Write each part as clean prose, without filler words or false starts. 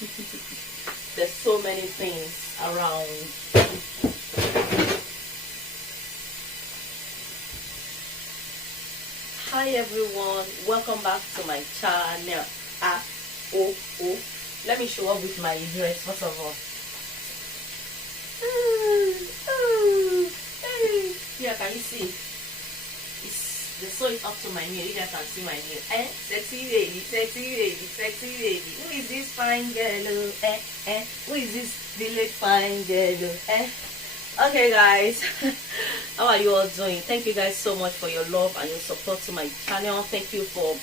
There's so many things around. Hi everyone, welcome back to my channel. Let me show up with my dress first of all. Yeah, can you see? The sew is up to my nail. You guys can see my nail. Sexy lady, sexy lady, sexy lady. Who is this fine girl? Who is this village fine girl? Okay guys, how are you all doing? Thank you guys so much for your love and your support to my channel. Thank you for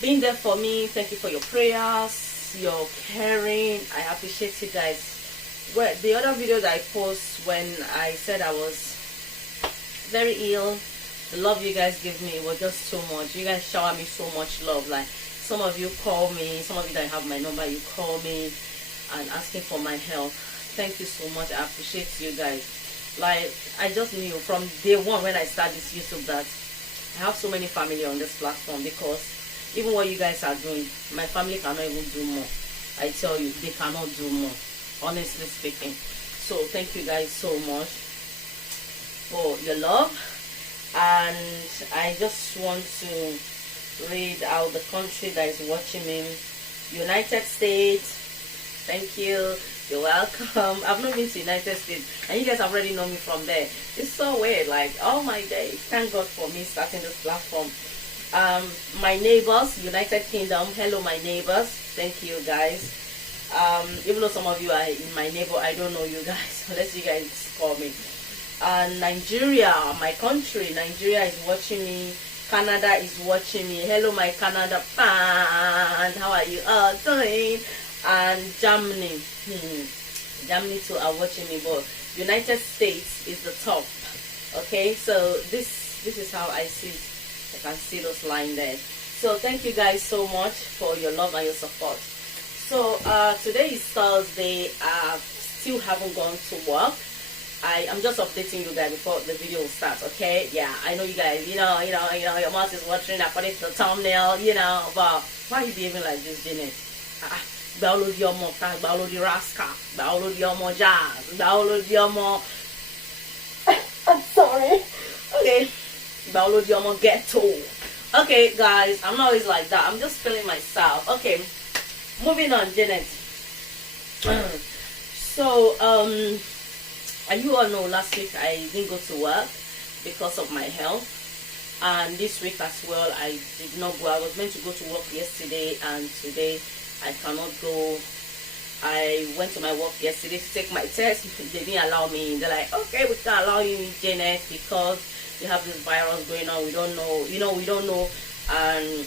being there for me. Thank you for your prayers, your caring. I appreciate you guys. Well, the other videos I post when I said I was very ill, the love you guys give me was just too much. You guys shower me so much love. Like, some of you call me, some of you that have my number, you call me and asking for my help. Thank you so much. I appreciate you guys. Like, I just knew from day one when I started this YouTube that I have so many family on this platform, because even what you guys are doing, my family cannot even do more. I tell you, they cannot do more, honestly speaking. So thank you guys so much for your love. And I just want to read out the country that is watching me. United States, thank you, you're welcome. I've not been to United States and you guys have already known me from there. It's so weird, like, oh my days. Thank God for me starting this platform. My neighbors, United Kingdom, hello my neighbors, thank you guys. Even though some of you are in my neighbor, I don't know you guys unless you guys call me. Nigeria, my country, Nigeria is watching me. Canada is watching me. Hello my Canada fan, how are you all doing? And Germany, Germany too are watching me. But United States is the top. Okay, so this is how I see it. I can see those lines there. So thank you guys so much for your love and your support. So today is Thursday. Still haven't gone to work. I'm just updating you guys before the video starts, okay? Yeah, I know you guys, you know, your mouth is watering according to the thumbnail, you know, but why are you behaving like this, Janet? Download your more, download your rascal, download your more jazz, download your more. I'm sorry. Okay, download your more ghetto. Okay, guys, I'm not always like that. I'm just feeling myself. Okay, moving on, Janet. So, you all know last week I didn't go to work because of my health, and this week as well I did not go. I was meant to go to work yesterday and today I cannot go. I went to my work yesterday to take my test. They didn't allow me. They're like, okay, we can't allow you, Janet, because you have this virus going on. We don't know, we don't know. And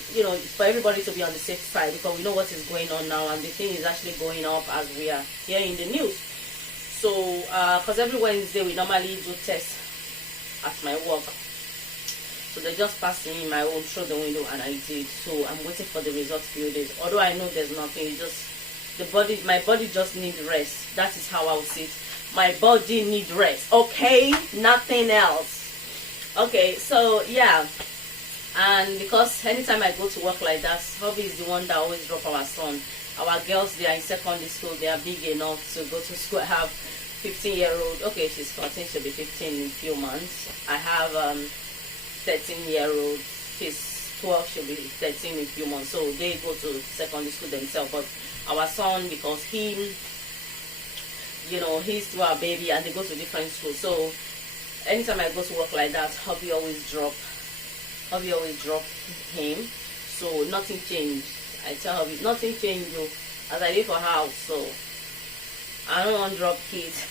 for everybody to be on the safe side, because we know what is going on now, and the thing is actually going up as we are hearing in the news. So, because every Wednesday we normally do tests at my work. So they just passed me in my own through the window and I did. So I'm waiting for the results few days. Although I know there's nothing, my body just needs rest. That is how I will see it. My body needs rest. Okay? Nothing else. Okay, so yeah. And because anytime I go to work like that, hubby is the one that always drop our son. Our girls, they are in secondary school. They are big enough to go to school. I have 15-year-old. Okay, she's 14. She'll be 15 in a few months. I have 13-year-old. She's 12. She'll be 13 in a few months. So they go to secondary school themselves. But our son, because he's still our baby, and they go to different schools. So anytime I go to work like that, hubby always drop him. So nothing changed. I tell her nothing changed though, as I live for house, so I don't want to drop kids.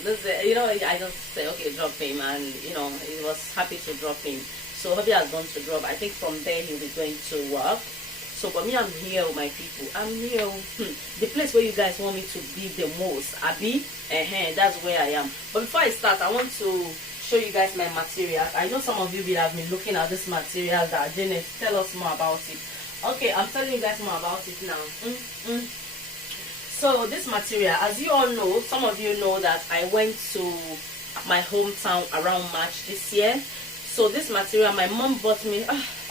I just say okay, drop him, and he was happy to drop him. So hubby has gone to drop. I think from there he'll be going to work. So for me, I'm here with my people. I'm here, the place where you guys want me to be the most. Abi, that's where I am. But before I start, I want to show you guys my materials. I know some of you will have been looking at this material. That Janet, tell us more about it. Okay, I'm telling you guys more about it now. So this material, as you all know, some of you know that I went to my hometown around March this year. So this material, my mom bought me.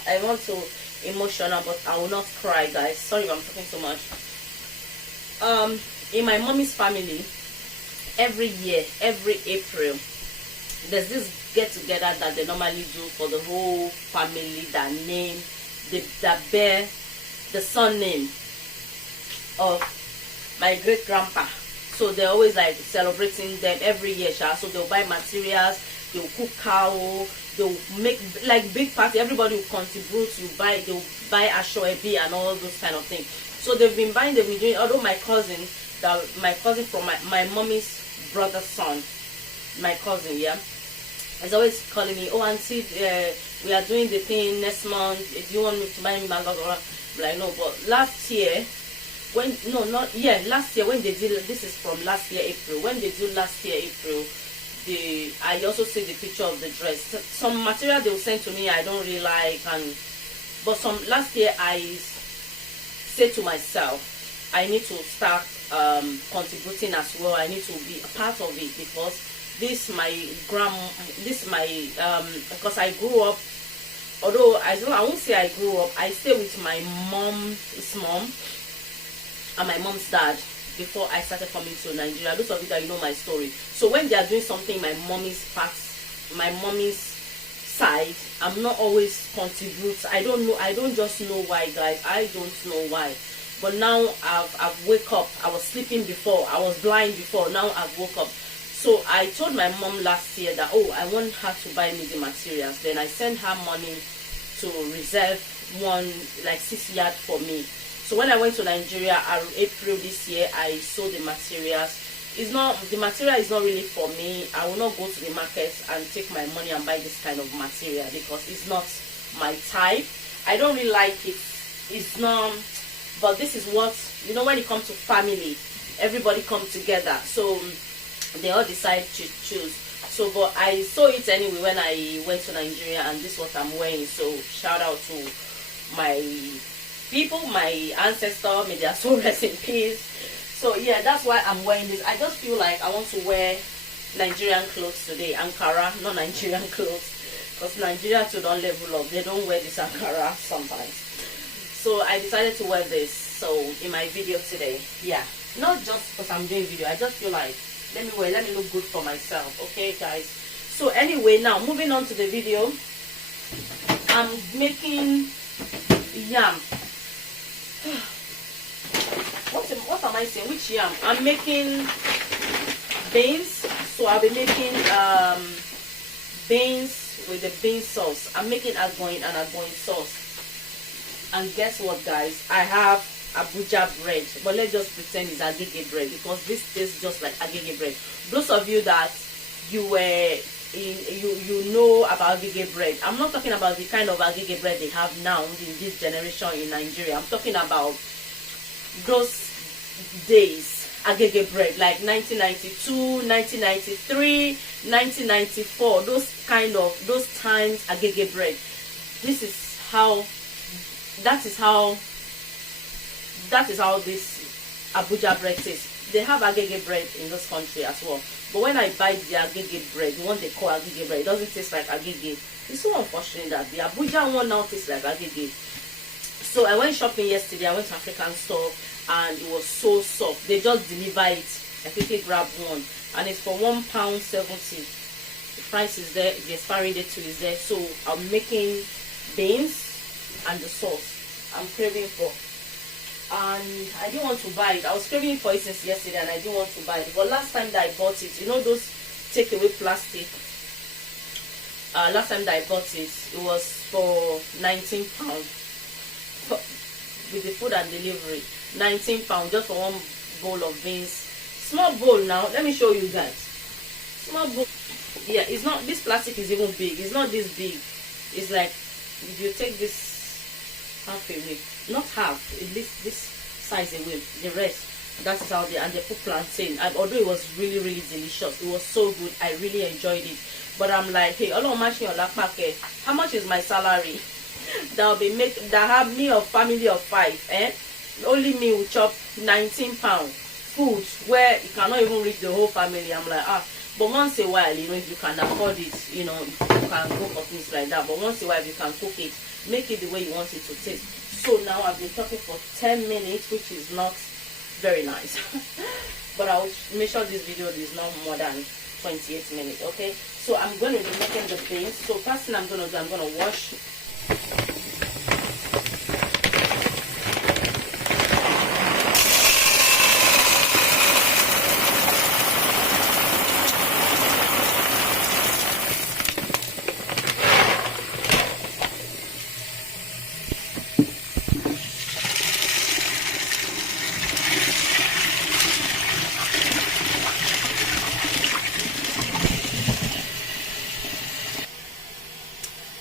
I want to emotional, but I will not cry, guys. Sorry if I'm talking too much. in my mommy's family, every year, every April, there's this get together that they normally do for the whole family that bear the surname of my great grandpa. So they're always like celebrating them every year, so they'll buy materials, they'll cook cow, they'll make like big party, everybody will contribute, they'll buy ashoebi and all those kind of things. So they've been doing, although my cousin from my mommy's brother's son, my cousin, yeah, is always calling me, oh auntie, we are doing the thing next month, do you want me to buy me blah, blah, blah. I'm like, no. But last year when they did, this is from last year April, when they do last year April, I also see the picture of the dress. Some material they will send to me I don't really like, but some last year I said to myself, I need to start contributing as well. I need to be a part of it, because because I grew up, although I won't say I grew up, I stay with my mom's mom and my mom's dad before I started coming to Nigeria. Those of you that you know my story. So when they are doing something my mommy's side, I'm not always contribute. I don't just know why, guys. I don't know why. But now I've wake up. I was sleeping before. I was blind before. Now I've woke up. So I told my mom last year that, oh, I want her to buy me the materials. Then I sent her money to reserve one like 6 yards for me. So when I went to Nigeria April this year, I saw the materials. The material is not really for me. I will not go to the market and take my money and buy this kind of material, because it's not my type. I don't really like it. It's not. But this is what, you know, when it comes to family, everybody comes together. So they all decide to choose. So, but I saw it anyway when I went to Nigeria, and this is what I'm wearing. So shout out to my people, my ancestors, may their soul rest in peace. So yeah, that's why I'm wearing this. I just feel like I want to wear Nigerian clothes today. Ankara, not Nigerian clothes, because Nigeria too don't level up. They don't wear this Ankara sometimes. So I decided to wear this. So in my video today, yeah, not just because I'm doing video. I just feel like let me look good for myself. Okay, guys. So anyway, now moving on to the video. I'm making yam. What am I saying? Which yam? I'm making beans. So I'll be making beans with the bean sauce. I'm making Aganyin and Aganyin sauce. And guess what, guys? I have Abuja bread, but let's just pretend it's agege bread, because this tastes just like agege bread. Those of you that you know about agege bread, I'm not talking about the kind of agege bread they have now in this generation in Nigeria. I'm talking about those days agege bread, like 1992, 1993, 1994, those times agege bread. That is how this Abuja bread tastes. They have agege bread in this country as well. But when I buy the agege bread, the one they call agege bread, it doesn't taste like agege. It's so unfortunate that the Abuja one now tastes like agege. So I went shopping yesterday. I went to African store, and it was so soft. They just deliver it. I quickly grabbed one, and it's for £1.70. The price is there. The expiry date too is there. So I'm making beans and the sauce I'm craving for, and I didn't want to buy it. I was craving for it since yesterday, and I didn't want to buy it. But last time that I bought it, you know those takeaway plastic, last time that I bought it, it was for £19 with the food and delivery. £19 just for one bowl of beans. Small bowl. Now let me show you guys. Small bowl. Yeah, it's not, this plastic is even big. It's not this big. It's like, if you take this half away, not half, this size away, the rest, that is how they, and they put plantain. And although it was really delicious, it was so good, I really enjoyed it. But I'm like, hey, how much is my salary that have me of family of 5, only me will chop £19 food where you cannot even reach the whole family. I'm like, but once a while, you know, if you can afford it, you know, you can go for things like that. But once a while, if you can cook it, make it the way you want it to taste. So now I've been talking for 10 minutes, which is not very nice. But I'll make sure this video is not more than 28 minutes. Okay, so I'm going to be making the beans. So first thing I'm going to do, I'm going to wash.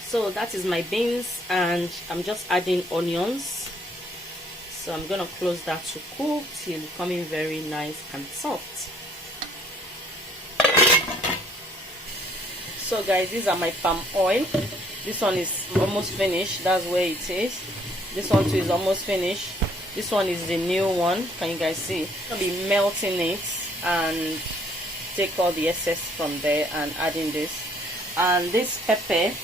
So that is my beans, and I'm just adding onions. So I'm gonna close that to cook till becoming very nice and soft. So guys, these are my palm oil. This one is almost finished. That's where it is. This one too is almost finished. This one is the new one. Can you guys see? I'll be melting it and take all the excess from there and adding this. And this pepper,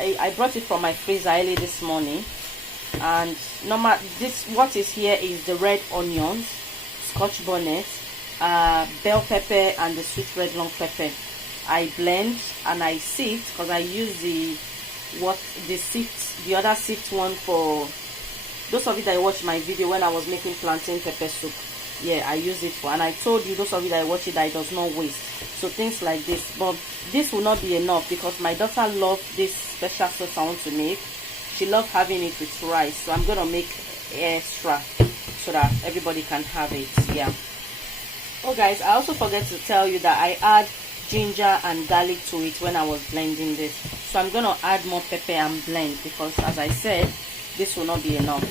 I brought it from my freezer early this morning, and what is here is the red onions, scotch bonnet, bell pepper, and the sweet red long pepper. I blend and I sift, because I use the other sift one for those of you that watched my video when I was making plantain pepper soup. Yeah, I use it for, and I told you, those of you that watch it, that it does not waste. So things like this, but this will not be enough because my daughter loves this special sauce I want to make. She loves having it with rice, so I'm gonna make extra so that everybody can have it. Yeah. Oh guys, I also forget to tell you that I add ginger and garlic to it when I was blending this. So I'm gonna add more pepper and blend, because as I said, this will not be enough.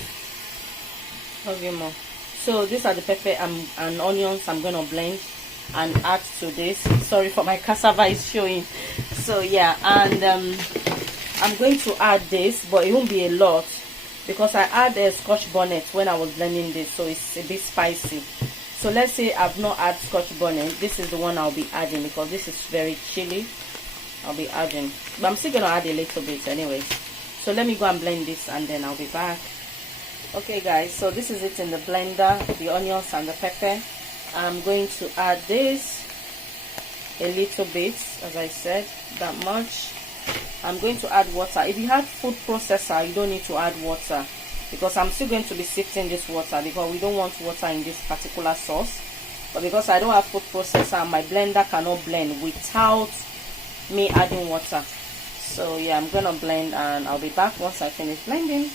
Okay, more. So these are the pepper and onions I'm gonna blend and add to this. Sorry for my cassava is showing. So yeah, and I'm going to add this, but it won't be a lot because I add a scotch bonnet when I was blending this, so it's a bit spicy. So let's say I've not added scotch bonnet. This is the one I'll be adding because this is very chilly. I'll be adding, but I'm still gonna add a little bit anyways. So let me go and blend this and then I'll be back. Okay guys, so this is it in the blender, the onions and the pepper. I'm going to add this a little bit, as I said, that much. I'm going to add water. If you have food processor, you don't need to add water, because I'm still going to be sifting this water because we don't want water in this particular sauce. But because I don't have food processor, my blender cannot blend without me adding water. So yeah, I'm gonna blend and I'll be back once I finish blending.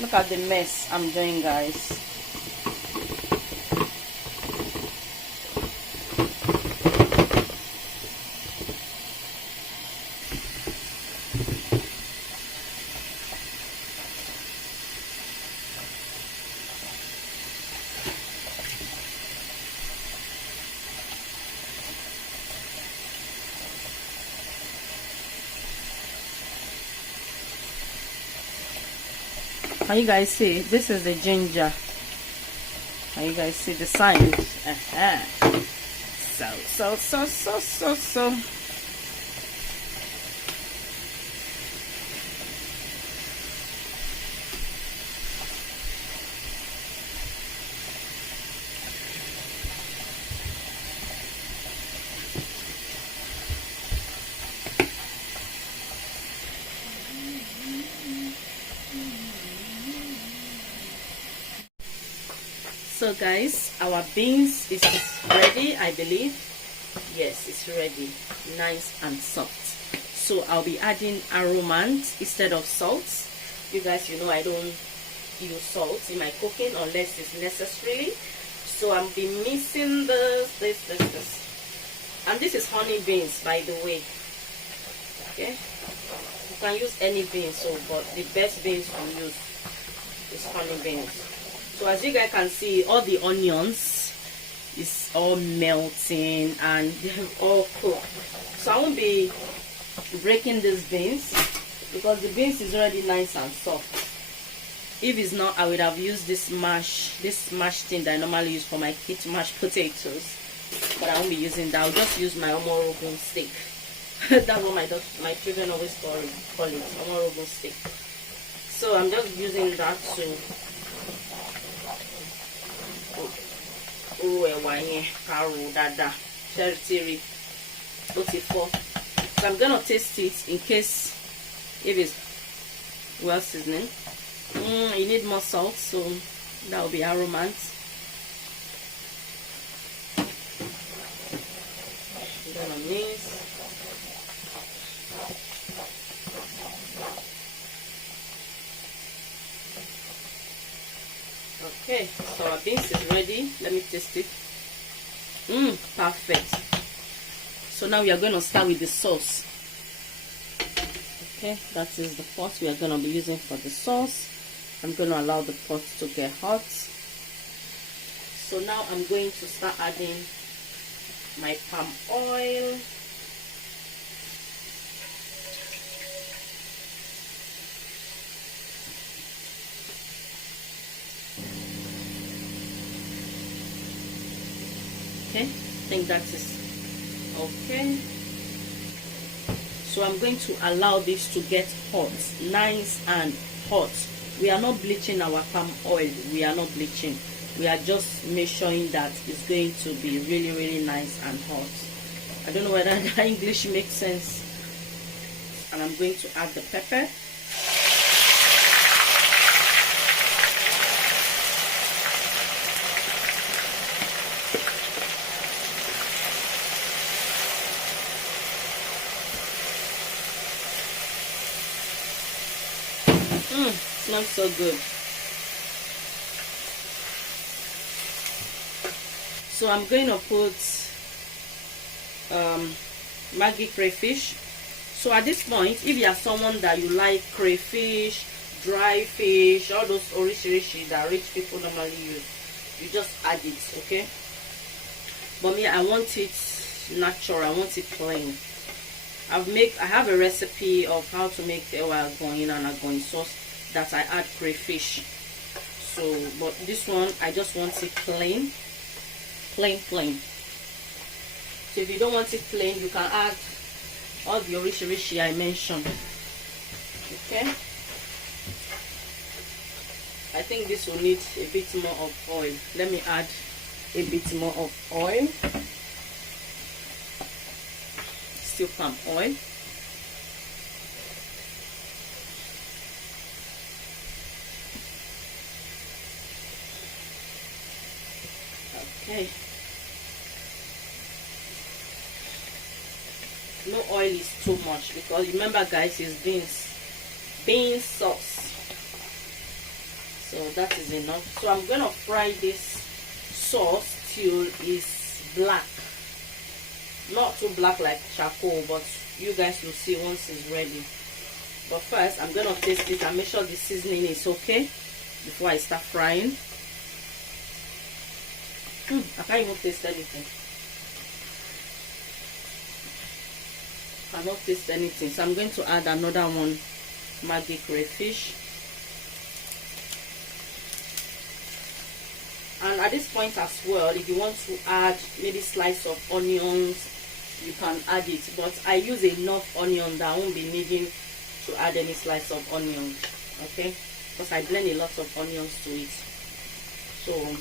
Look at the mess I'm doing, guys. Can you guys see? This is the ginger. Can you guys see the signs? So. So guys, our beans is ready, I believe. Yes, it's ready, nice and soft. So I'll be adding aromant instead of salt. You guys, you know I don't use salt in my cooking unless it's necessary. So I'll be mixing this. And this is honey beans, by the way. Okay, you can use any beans, so but the best beans to use is honey beans. So as you guys can see, all the onions is all melting and they're all cooked. So I won't be breaking these beans because the beans is already nice and soft. If it's not, I would have used this mash thing that I normally use for my kids to mash potatoes. but I won't be using that. I'll just use my omorogun stick. That's what my children always call it, omorogun stick. So I'm just using that to so I'm gonna taste it in case if it's well seasoning. You need more salt, so that will be aromant. I'm gonna mix. Okay, so our beans is ready. Let me taste it. Perfect. So now we are going to start with the sauce. Okay, that is the pot we are going to be using for the sauce. I'm going to allow the pot to get hot. So now I'm going to start adding my palm oil. Okay, I think that is okay. So I'm going to allow this to get hot, nice and hot. We are not bleaching our palm oil. We are not bleaching. We are just measuring that it's going to be really, really nice and hot. I don't know whether that English makes sense. And I'm going to add the pepper. Smells so good. So I'm going to put Maggi crayfish. So at this point, if you are someone that you like crayfish, dry fish, all those orishi that rich people normally use, you just add it, okay? But me, I want it natural. I want it plain. I have a recipe of how to make Aganyin and Aganyin sauce that I add crayfish. So, but this one I just want it plain. So if you don't want it plain, you can add all the orishi I mentioned. Okay, I think this will need a bit more of oil. Let me add a bit more of oil. Still palm oil. Okay. No oil is too much because remember guys, it's bean sauce. So that is enough. So I'm gonna fry this sauce till it's black. Not too black like charcoal, but you guys will see once it's ready. But first I'm gonna taste it and make sure the seasoning is okay before I start frying. I can't even taste anything. I cannot taste anything. So I'm going to add another one, Maggi crayfish. And at this point as well, if you want to add maybe slice of onions, you can add it. But I use enough onion that I won't be needing to add any slice of onion. Okay? Because I blend a lot of onions to it. So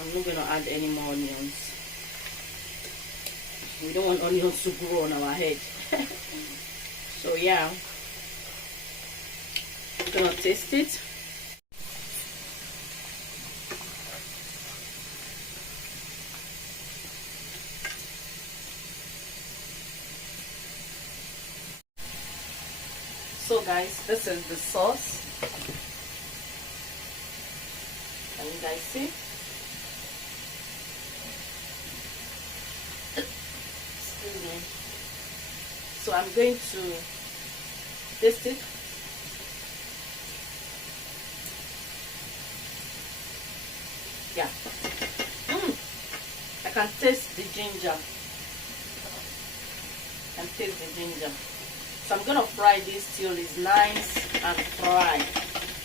I'm not going to add any more onions. We don't want onions to grow on our head. So yeah, I'm going to taste it. So guys, this is the sauce. Can you guys see? Excuse me. So I'm going to taste it. Yeah. I can taste the ginger. I can taste the ginger. So I'm gonna fry this till it's nice and fried,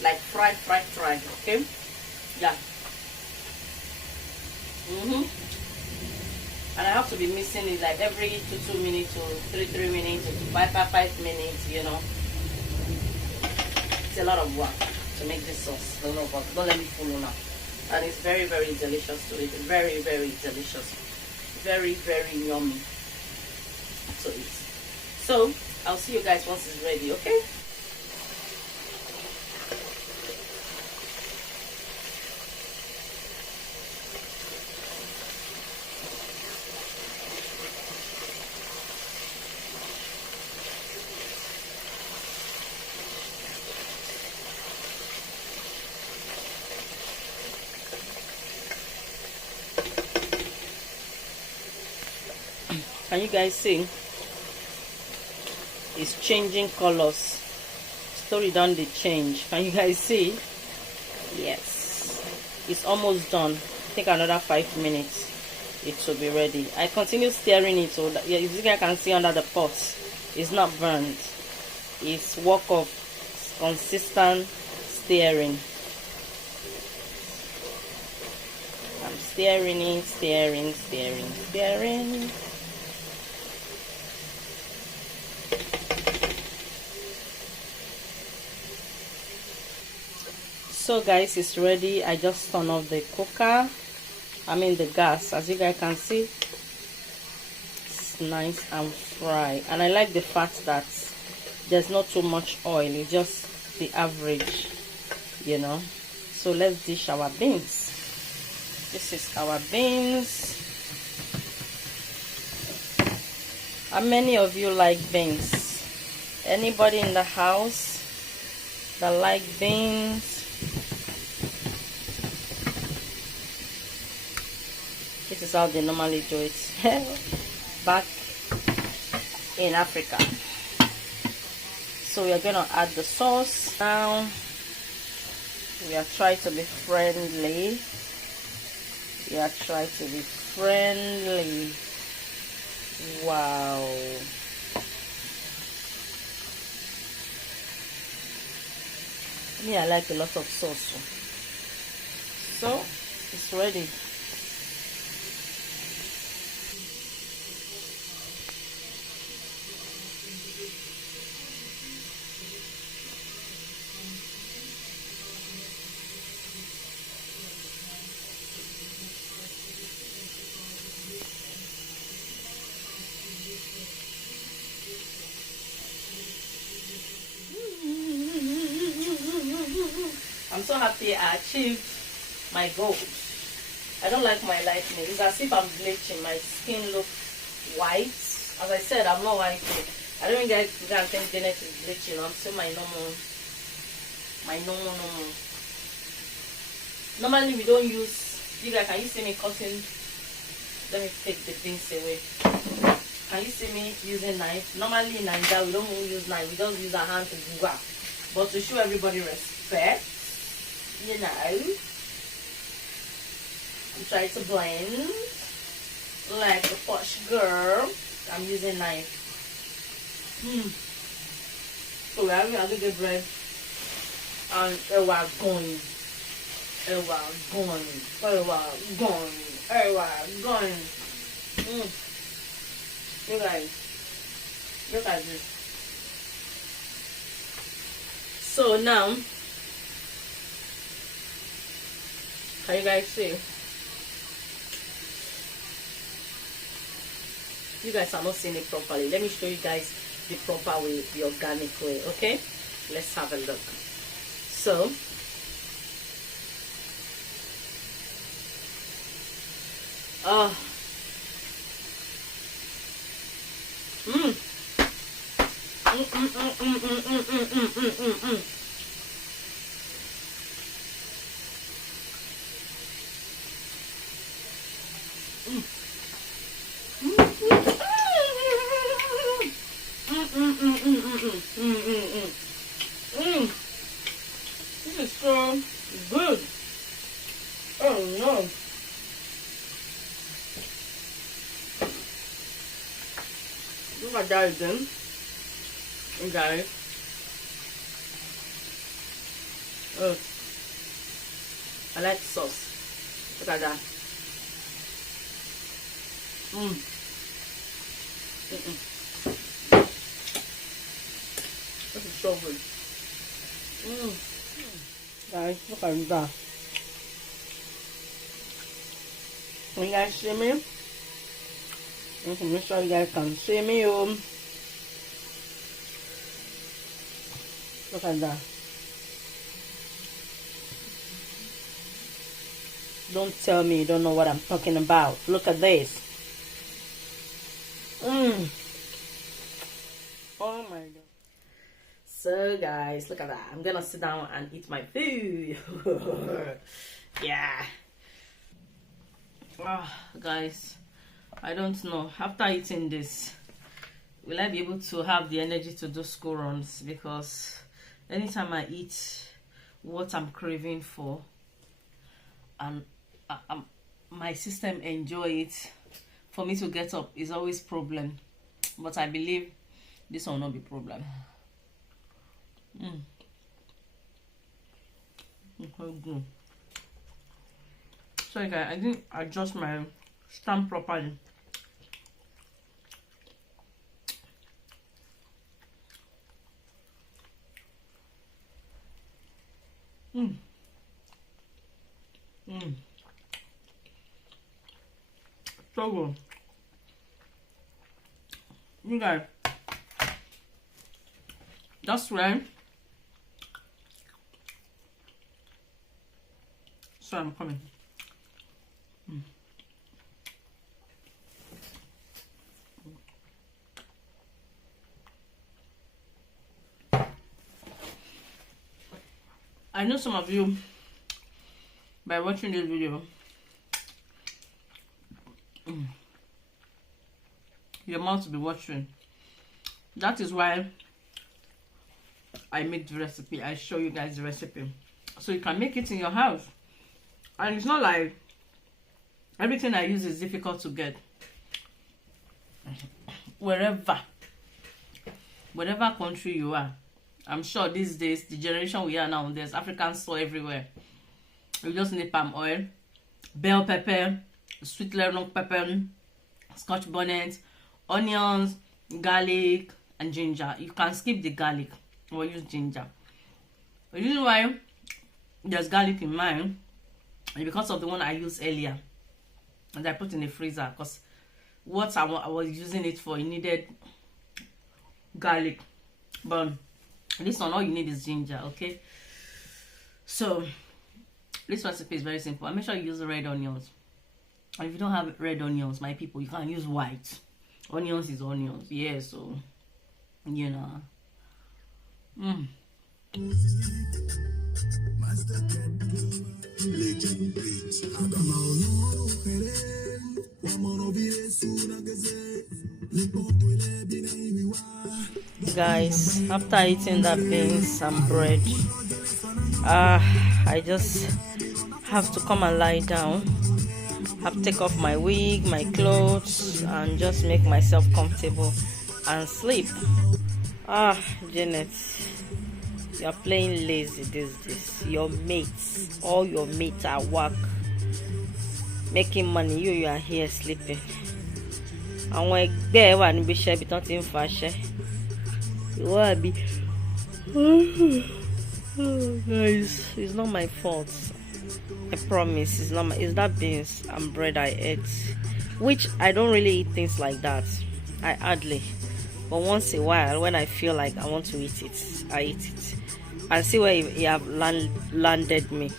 like fry, okay? Yeah. And I have to be mixing it like every 2 minutes or 3 minutes or 5 minutes, you know. It's a lot of work to make this sauce. Don't know, but don't let me fool you now. And it's very, very delicious to eat. Very, very delicious. Very, very yummy to eat. So I'll see you guys once it's ready, okay? Can you guys see? It's changing colors. Story done the change. Can you guys see? Yes. It's almost done. I think another 5 minutes. It will be ready. I continue stirring it so that, yeah, if you guys can see under the pot, it's not burned. It's work of consistent stirring. I'm stirring it, stirring. So guys, it's ready. I just turn off the cooker, the gas. As you guys can see, it's nice and fried, and I like the fact that there's not too much oil. It's just the average, you know. So let's dish our beans. This is our beans. How many of you like beans? Anybody in the house that like beans? This is how they normally do it back in Africa. So we are going to add the sauce now. We are trying to be friendly. Wow. Me, I like a lot of sauce. So it's ready. I'm so happy I achieved my goal. I don't like my lightning. It's as if I'm bleaching. My skin looks white. As I said, I'm not white. I don't think you guys think Janet is bleaching. I'm still my normal. Normally we don't use. You guys, can you see me cutting? Let me take the beans away. Can you see me using knife? Normally in Nigeria we don't use knife. We just use our hand to do that. But to show everybody respect, you know, I'm trying to blend like a posh girl. I'm using knife. So we're having a little bread and we're going. You guys, look at this. So now, can you guys see? You guys are not seeing it properly. Let me show you guys the proper way, the organic way. Okay, let's have a look. So this is so good. Oh no. Look at that again. Okay. Oh, I like sauce. Look at that. This is so good. Guys, look at that. Can you guys see me? Make sure you guys can see me. Look at that. Don't tell me you don't know what I'm talking about. Look at this. Oh my god. So guys, look at that. I'm gonna sit down and eat my food. Yeah. Guys, I don't know. After eating this, will I be able to have the energy to do school runs? Because anytime I eat what I'm craving for, and my system enjoy it, for me to get up is always problem. But I believe this will not be problem. Sorry guys, I didn't adjust my stand properly. So good. You guys, that's right. So I'm coming. I know some of you, by watching this video, your mouth will be watering. That is why I made the recipe. I show you guys the recipe so you can make it in your house. And it's not like everything I use is difficult to get. Whatever country you are, I'm sure these days, the generation we are now, there's African store everywhere. You just need palm oil, bell pepper, sweet lemon pepper, scotch bonnet, onions, garlic, and ginger. You can skip the garlic or use ginger. The reason why there's garlic in mine is because of the one I used earlier and I put in the freezer, because what I was using it for, it needed garlic. But this one, all you need is ginger. Okay, so this recipe is very simple. And make sure you use red onions. And if you don't have red onions, my people, you can use white. Onions is onions. Yeah, so you know. Guys, after eating that beans and bread, I just have to come and lie down. Have to take off my wig, my clothes, and just make myself comfortable and sleep. Janet, you're playing lazy these days. Your mates, all your mates are at work making money. You are here sleeping. And when there one be share be not in fashion. You will be guys, it's not my fault. I promise, it's not my, it's that beans and bread I ate, which I don't really eat things like that. I hardly, but once in a while when I feel like I want to eat it, I eat it and see where you have landed me.